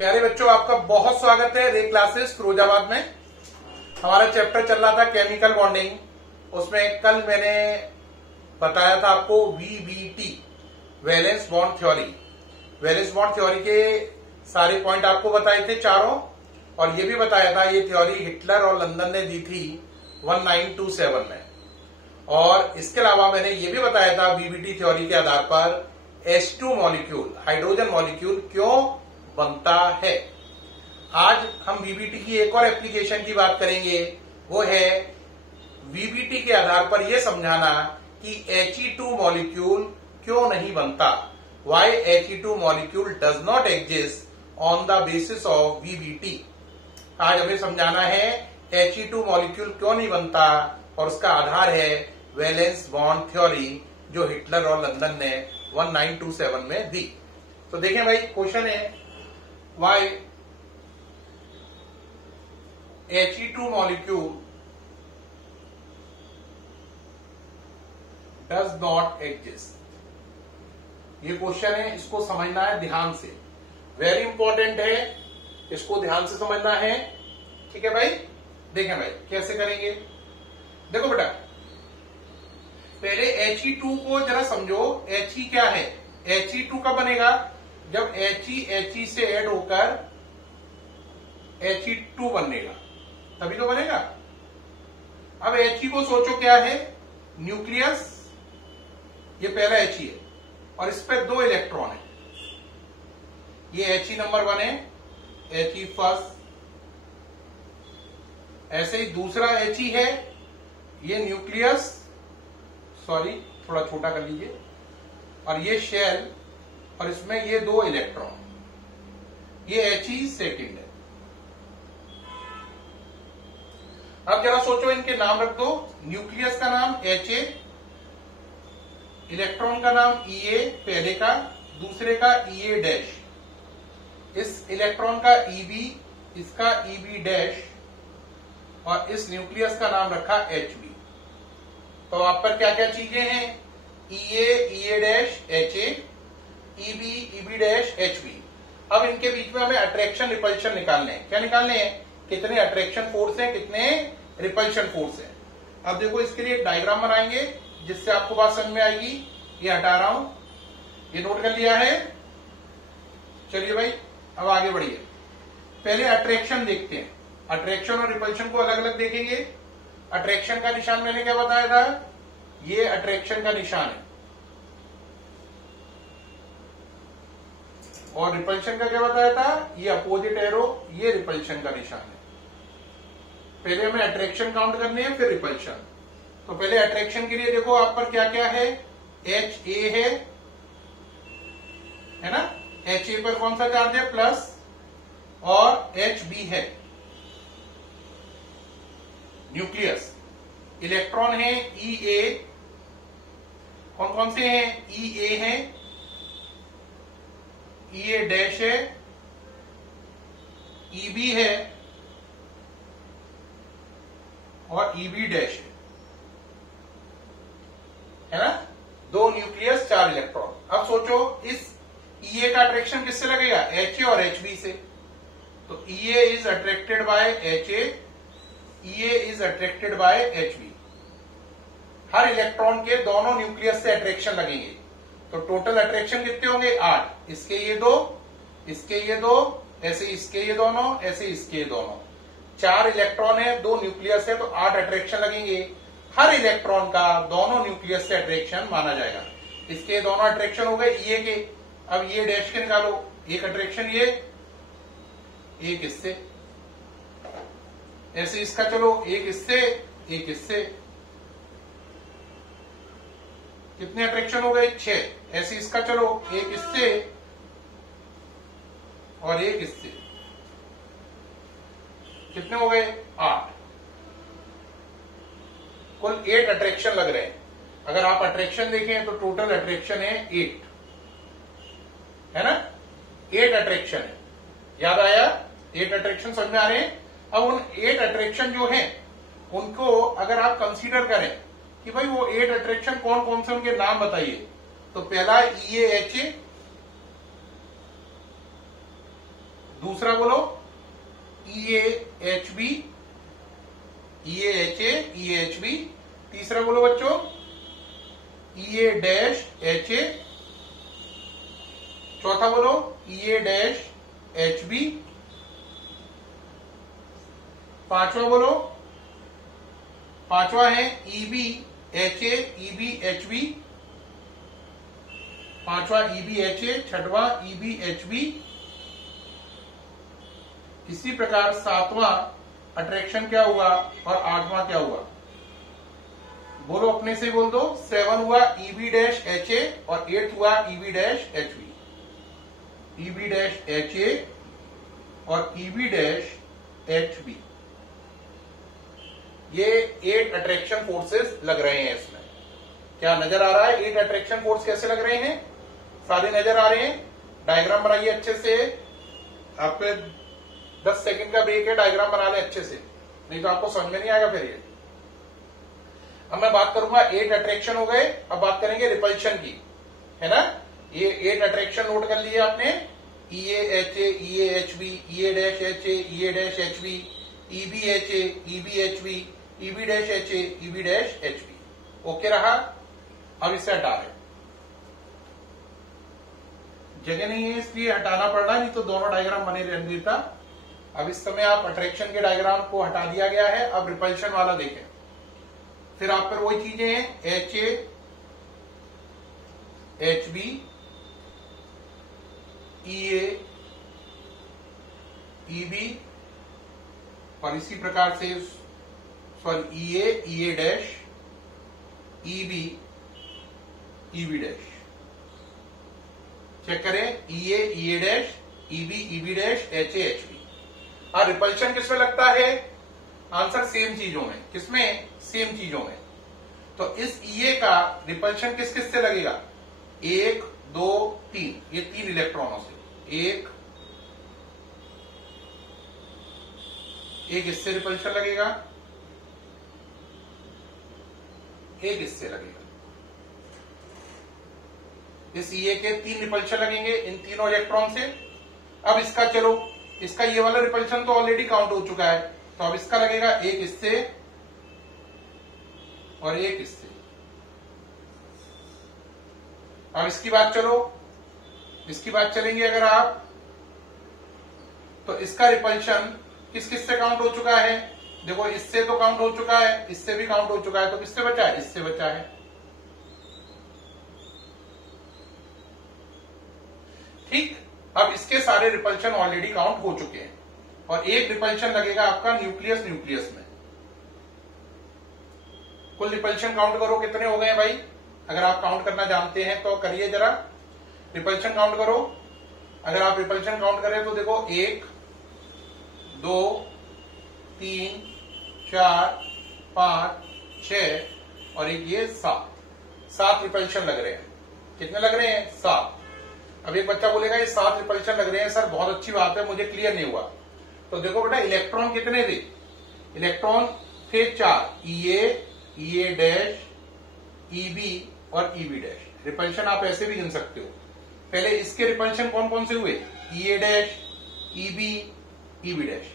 प्यारे बच्चों, आपका बहुत स्वागत है रे क्लासेस फिरोजाबाद में। हमारा चैप्टर चल रहा था केमिकल बॉन्डिंग। उसमें कल मैंने बताया था आपको VBT, valence bond theory. Valence bond theory के सारे पॉइंट आपको बताए थे चारों, और ये भी बताया था ये थ्योरी हिटलर और लंदन ने दी थी 1927 में। और इसके अलावा मैंने ये भी बताया था वीबीटी थ्योरी के आधार पर H2 मॉलिक्यूल, हाइड्रोजन मॉलिक्यूल क्यों बनता है। आज हम वीबीटी की एक और एप्लीकेशन की बात करेंगे, वो है वीबीटी के आधार पर यह समझाना कि He2 मॉलिक्यूल क्यों नहीं बनता। Why He2 molecule does not exist on the basis of VBT. आज हमें समझाना है He2 मॉलिक्यूल क्यों नहीं बनता, और उसका आधार है वैलेंस बॉन्ड थ्योरी जो हिटलर और लंदन ने 1927 में दी। तो देखें भाई, क्वेश्चन है why He2 molecule does not exist. ये क्वेश्चन है, इसको समझना है ध्यान से, वेरी इंपॉर्टेंट है, इसको ध्यान से समझना है। ठीक है भाई, देखें भाई कैसे करेंगे। देखो बेटा, पहले He2 को जरा समझो। He क्या है? He2 कब बनेगा? जब He से ऐड होकर He2 बनेगा, तभी तो बनेगा। अब He को सोचो क्या है? न्यूक्लियस, ये पहला He है, और इस पे 2 इलेक्ट्रॉन है। ये He नंबर 1 है, He फर्स्ट। ऐसे ही दूसरा He है, ये न्यूक्लियस, सॉरी थोड़ा छोटा कर लीजिए, और ये शेल, और इसमें ये 2 इलेक्ट्रॉन, ये He सेकेंड है। अब जरा सोचो, इनके नाम रख दो। न्यूक्लियस का नाम Ha, इलेक्ट्रॉन का नाम Ea, पहले का, दूसरे का Ea डैश, इस इलेक्ट्रॉन का Eb, इसका Eb डैश, और इस न्यूक्लियस का नाम रखा Hb। तो आप पर क्या क्या चीजें हैं? Ea, Ea dash, Ha, Eb, Eb dash, Hb। अब इनके बीच में हमें अट्रैक्शन रिपल्शन निकालने हैं। क्या निकालने हैं? कितने अट्रैक्शन फोर्स हैं, कितने रिपल्शन फोर्स हैं। अब देखो, इसके लिए एक डायग्राम बनाएंगे जिससे आपको बात समझ में आएगी। ये हटा रहा हूं, ये नोट कर लिया है। चलिए भाई, अब आगे बढ़िए। पहले अट्रैक्शन देखते हैं। अट्रैक्शन और रिपल्शन को अलग अलग देखेंगे। अट्रैक्शन का निशान मैंने क्या बताया था? ये अट्रैक्शन का निशान है, और रिपल्शन का क्या बताया था? ये अपोजिट एरो, ये रिपल्शन का निशान है। पहले हमें अट्रैक्शन काउंट करनी है, फिर रिपल्शन। तो पहले अट्रैक्शन के लिए देखो, आप पर क्या क्या है? Ha है ना? Ha पर कौन सा चार्ज है? प्लस, और Hb है न्यूक्लियस। इलेक्ट्रॉन है Ea, कौन कौन से हैं? Ea है, Ea डैश है, Eb है, और Eb डैश है ना? 2 न्यूक्लियस, 4 इलेक्ट्रॉन। अब सोचो, इस Ea का अट्रैक्शन किससे लगेगा? Ha और Hb से। तो Ea is attracted by Ha, Ea is attracted by Hb। Her electron के दोनों न्यूक्लियस से अट्रैक्शन लगेंगे। तो टोटल अट्रैक्शन कितने होंगे? 8। इसके ये 2, इसके ये 2, ऐसे इसके ये दोनों, ऐसे इसके ये दोनों। 4 इलेक्ट्रॉन है, 2 न्यूक्लियस है, तो 8 अट्रैक्शन लगेंगे। हर इलेक्ट्रॉन का दोनों न्यूक्लियस से अट्रैक्शन माना जाएगा। इसके दोनों अट्रैक्शन हो गए Ea के। अब ये डैश के निकालो, एक अट्रैक्शन ये, एक इससे, ऐसे इसका चलो, एक इससे, एक इससे। कितने अट्रैक्शन हो गए? 6। ऐसे इसका चलो, एक इससे और एक इससे। कितने हो गए? 8। कुल 8 अट्रैक्शन लग रहे हैं। अगर आप अट्रैक्शन देखें तो टोटल अट्रैक्शन है 8, है ना? 8 अट्रैक्शन है। याद आया? 8 अट्रैक्शन समझ में आ रहे हैं? अब उन 8 अट्रैक्शन जो हैं उनको अगर आप कंसीडर करें कि भाई वो 8 अट्रैक्शन कौन कौन से, उनके नाम बताइए। तो पहला EAHA, दूसरा बोलो E A H B, E A H A, E A H B. तीसरा बोलो बच्चों ई ए डैश एच ए। चौथा बोलो E A dash H B. पांचवा बोलो, पांचवा है E B H A, E B H B. पांचवा ई बी एच ए, छठवां ई बी एच बी। इसी प्रकार सातवां अट्रैक्शन क्या हुआ और आठवां क्या हुआ? बोलो अपने से बोल दो। 7 हुआ E B dash H A और 8 हुआ E B dash H B. E B dash H A और E B dash H B, ये 8 अट्रैक्शन फोर्सेस लग रहे हैं इसमें। क्या नजर आ रहा है 8 अट्रैक्शन फोर्स कैसे लग रहे हैं? सारे नजर आ रहे हैं। डायग्राम बनाइए अच्छे से। आपके 10 सेकंड का ब्रेक है, डायग्राम बना ले अच्छे से, नहीं तो आपको समझ में नहीं आएगा फिर ये। अब मैं बात करूंगा 8 अट्रैक्शन हो गए, अब बात करेंगे रिपल्शन की, है ना। ये 8 अट्रैक्शन नोट कर लिए आपने। E A H A, E A H B, E A dash H A, E A dash H B, E B H A, E B H B, E B dash H A, E B dash H B. Okay रहा। अब इसे हटा रहे, जगह नहीं है इसलिए हटाना पड़ रहा है, नहीं तो दोनों डायग्राम बने रहने देता। अब इस समय आप अट्रैक्शन के डायग्राम को हटा दिया गया है। अब रिपल्शन वाला देखें। फिर आप पर वही चीजें हैं, H A, H B, E A, E B और इसी प्रकार से sorry E A dash, E B dash. Check करें, E A dash, E B dash, H A H B. और रिपल्शन किसमें लगता है? आंसर सेम चीजों में। किसमें? सेम चीजों में। तो इस ई ए का रिपल्शन किस किस से लगेगा? 1 2 3, ये 3 इलेक्ट्रॉनों से। एक इससे रिपल्शन लगेगा, एक इससे लगेगा। इस ई ए के 3 रिपल्शन लगेंगे इन तीनों इलेक्ट्रॉन से। अब इसका चलो, इसका ये वाला रिपल्शन तो ऑलरेडी काउंट हो चुका है, तो अब इसका लगेगा एक इससे और एक इससे। अब इसकी बात चलो, इसकी बात चलेंगे अगर आप, तो इसका रिपल्शन किस किस से काउंट हो चुका है? देखो इससे तो काउंट हो चुका है, इससे भी काउंट हो चुका है, तो किससे बचा है? इससे बचा है। ठीक। अब इसके सारे रिपल्शन ऑलरेडी काउंट हो चुके हैं और एक रिपल्शन लगेगा आपका न्यूक्लियस में। कुल रिपल्शन काउंट करो कितने हो गए भाई? अगर आप काउंट करना जानते हैं तो करिए जरा, रिपल्शन काउंट करो। अगर आप रिपल्शन काउंट करें तो देखो 1 2 3 4 5 6 और एक ये 7 रिपल्शन लग रहे हैं। कितने लग रहे हैं? 7। अब एक बच्चा बोलेगा ये 7 रिपल्शन लग रहे हैं सर, बहुत अच्छी बात है, मुझे क्लियर नहीं हुआ। तो देखो बेटा इलेक्ट्रॉन कितने थे? इलेक्ट्रॉन थे 4, ई ए डैश, ई बी और ई बी डैश। रिपल्शन आप ऐसे भी गिन सकते हो। पहले इसके रिपल्शन कौन कौन से हुए? ई A dash, E B dash,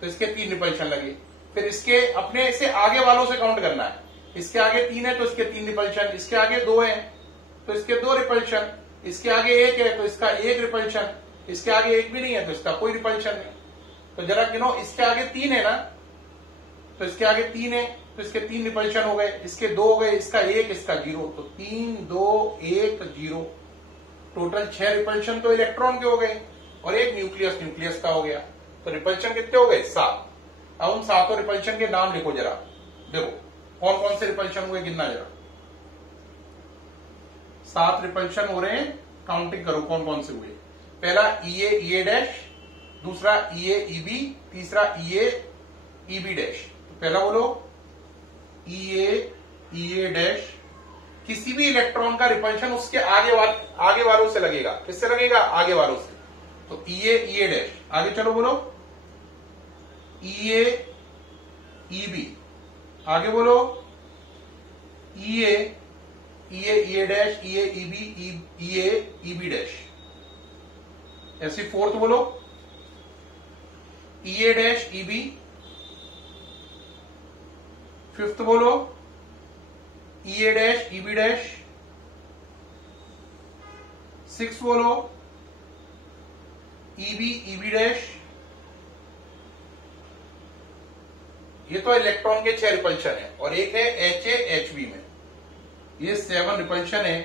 तो इसके 3 रिपल्शन लगे। फिर इसके अपने से आगे वालों से काउंट करना है। इसके आगे 3 है तो इसके 3 रिपल्शन, इसके आगे 2 है तो इसके 2 रिपल्शन, इसके आगे 1 है तो इसका 1 रिपल्शन, इसके आगे 1 भी नहीं है तो इसका कोई रिपल्शन नहीं। तो जरा गिनो, इसके आगे 3 है ना, तो इसके आगे 3 है तो इसके 3 रिपल्शन हो गए, इसके 2 हो गए, इसका 1, इसका 0, तो 3 2 1 0, टोटल 6 रिपल्शन तो इलेक्ट्रॉन के हो गए और एक न्यूक्लियस का हो गया। तो रिपल्शन कितने हो गए? 7। अब उन 7 रिपल्शन के नाम लिखो जरा। देखो कौन कौन से रिपल्शन हुए, गिनना जरा। 7 रिपल्शन हो रहे हैं, काउंटिंग करो कौन कौन से हुए। पहला ई ए डैश, दूसरा ई ए बी, तीसरा ई बी डैश। तो पहला बोलो ई ए डैश। किसी भी इलेक्ट्रॉन का रिपल्शन उसके आगे वालों से लगेगा। किससे लगेगा? आगे वालों से। तो ई ए डैश। आगे चलो बोलो ई ए बी। आगे बोलो E A dash, E A B, E B dash. ऐसे 4th बोलो EA डैश EB, फिफ्थ बोलो EA dash EB dash, six बोलो EB EB डैश। ये तो इलेक्ट्रॉन के 6 रिपल्शन है और एक है HA HB में, ये 7 रिपल्शन है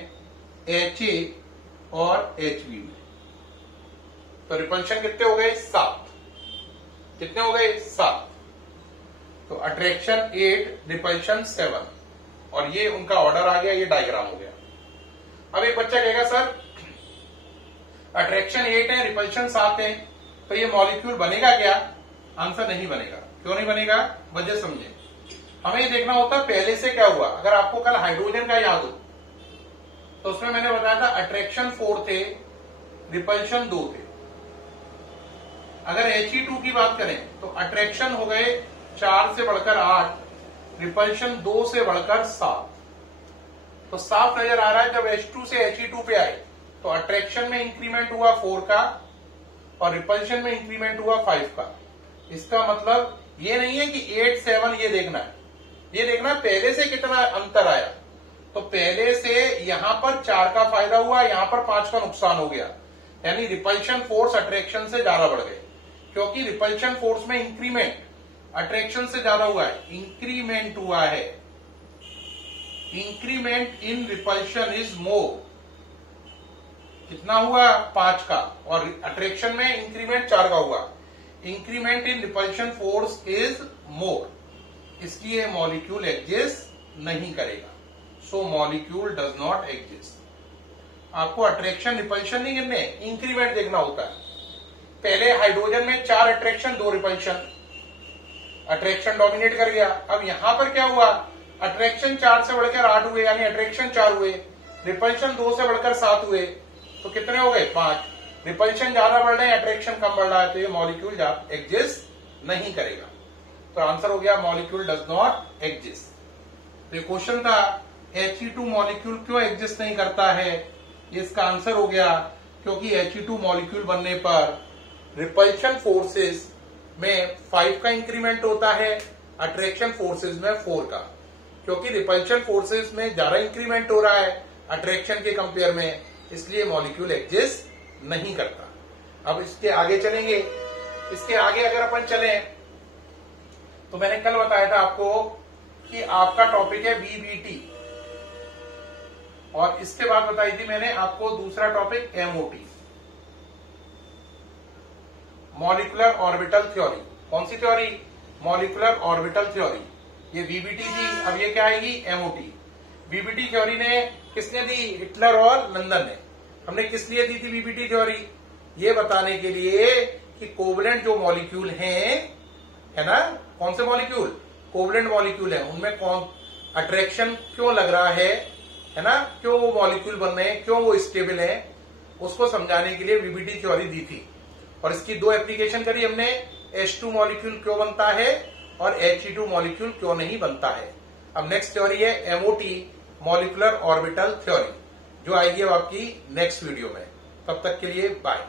HA और HB में। तो रिपल्शन कितने हो गए? 7। कितने हो गए? 7। तो अट्रैक्शन 8, रिपल्शन 7, और ये उनका ऑर्डर आ गया, ये डायग्राम हो गया। अब एक बच्चा कहेगा सर अट्रैक्शन 8 है, रिपल्शन 7 है, तो ये मॉलिक्यूल बनेगा क्या? आंसर नहीं बनेगा। क्यों नहीं बनेगा? वजह समझे। हमें ये देखना होता है पहले से क्या हुआ। अगर आपको कल हाइड्रोजन का याद हो तो उसमें मैंने बताया था अट्रैक्शन 4 थे, रिपल्शन 2 थे। अगर He2 की बात करें तो अट्रैक्शन हो गए 4 से बढ़कर 8, रिपल्शन 2 से बढ़कर 7। तो साफ नजर आ रहा है जब H2 से He2 पे आए तो अट्रैक्शन में इंक्रीमेंट हुआ 4 का और रिपल्शन में इंक्रीमेंट हुआ 5 का। इसका मतलब ये नहीं है कि 8 7 ये देखना है, ये देखना है पहले से कितना अंतर आया। तो पहले से यहां पर 4 का फायदा हुआ, यहां पर 5 का नुकसान हो गया, यानी रिपल्शन फोर्स अट्रैक्शन से ज्यादा बढ़ गए, क्योंकि रिपल्शन फोर्स में इंक्रीमेंट अट्रैक्शन से ज्यादा हुआ है, इंक्रीमेंट हुआ है। Increment in repulsion is more. कितना हुआ? 5 का, और अट्रैक्शन में इंक्रीमेंट 4 का हुआ। Increment in repulsion force is more, इसलिए मॉलिक्यूल एग्जिस्ट नहीं करेगा। सो मॉलिक्यूल डज नॉट एग्जिस्ट। आपको अट्रैक्शन रिपल्शन नहीं गिनने, इंक्रीमेंट देखना होता है। पहले हाइड्रोजन में 4 अट्रैक्शन 2 रिपल्शन, अट्रैक्शन डोमिनेट कर गया। अब यहां पर क्या हुआ? अट्रैक्शन 4 से बढ़कर 8 हुए, यानी अट्रैक्शन 4 हुए, रिपल्शन 2 से बढ़कर 7 हुए, तो कितने हो गए? 5। रिपल्शन ज्यादा बढ़ रहे हैं, अट्रैक्शन कम बढ़ रहा है, तो ये मॉलिक्यूल एग्जिस्ट नहीं करेगा। तो आंसर हो गया मॉलिक्यूल डज नॉट एग्जिस्ट। तो क्वेश्चन था He2 मॉलिक्यूल क्यों एग्जिस्ट नहीं करता है, इसका आंसर हो गया क्योंकि He2 मॉलिक्यूल बनने पर रिपल्शन फोर्सेस में 5 का इंक्रीमेंट होता है, अट्रैक्शन फोर्सेस में 4 का। क्योंकि रिपल्शन फोर्सेस में ज्यादा इंक्रीमेंट हो रहा है अट्रैक्शन के कंपेयर में, इसलिए मॉलिक्यूल एग्जिस्ट नहीं करता। अब इसके आगे चलेंगे। इसके आगे अगर अपन चलें तो मैंने कल बताया था आपको कि आपका टॉपिक है VBT, और इसके बाद बताई थी मैंने आपको दूसरा topic MOT, molecular orbital theory. कौन सी थ्योरी? Molecular orbital theory. ये VBT थी, अब ये क्या आएगी? MOT। VBT थ्योरी ने किसने दी? हिटलर और लंदन ने। हमने किस लिए दी थी VBT थ्योरी? ये बताने के लिए कि कोवलेंट जो मॉलिक्यूल हैं, है ना, कौन से मॉलिक्यूल? कोवलेंट मॉलिक्यूल है, उनमें कौन अट्रैक्शन क्यों लग रहा है ना, क्यों वो मॉलिक्यूल बन रहे हैं, क्यों वो स्टेबल है, उसको समझाने के लिए VBT थ्योरी दी थी। और इसकी 2 एप्लीकेशन करी हमने, H2 मॉलिक्यूल क्यों बनता है और He2 मॉलिक्यूल क्यों नहीं बनता है। अब नेक्स्ट थ्योरी है MOT, मॉलिक्यूलर ऑर्बिटल थ्योरी, जो आएगी अब आपकी नेक्स्ट वीडियो में। तब तक के लिए बाय।